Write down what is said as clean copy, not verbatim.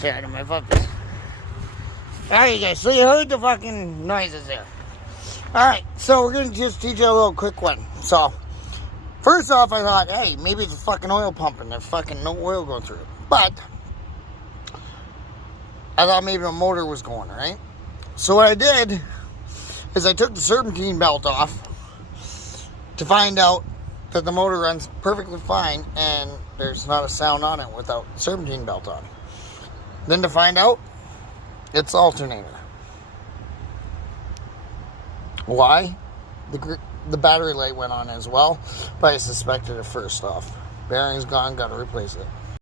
Sorry, out of my puppy. Alright, guys, so you heard the fucking noises there. Alright, so we're gonna just teach you a little quick one. So, first off, I thought, hey, maybe it's a fucking oil pump and there's fucking no oil going through it. But, I thought maybe a motor was going, right? So what I did is I took the serpentine belt off to find out that the motor runs perfectly fine and there's not a sound on it without the serpentine belt on. Then to find out, it's the alternator. Why? The battery light went on as well, but I suspected it first off. Bearing's gone, gotta replace it.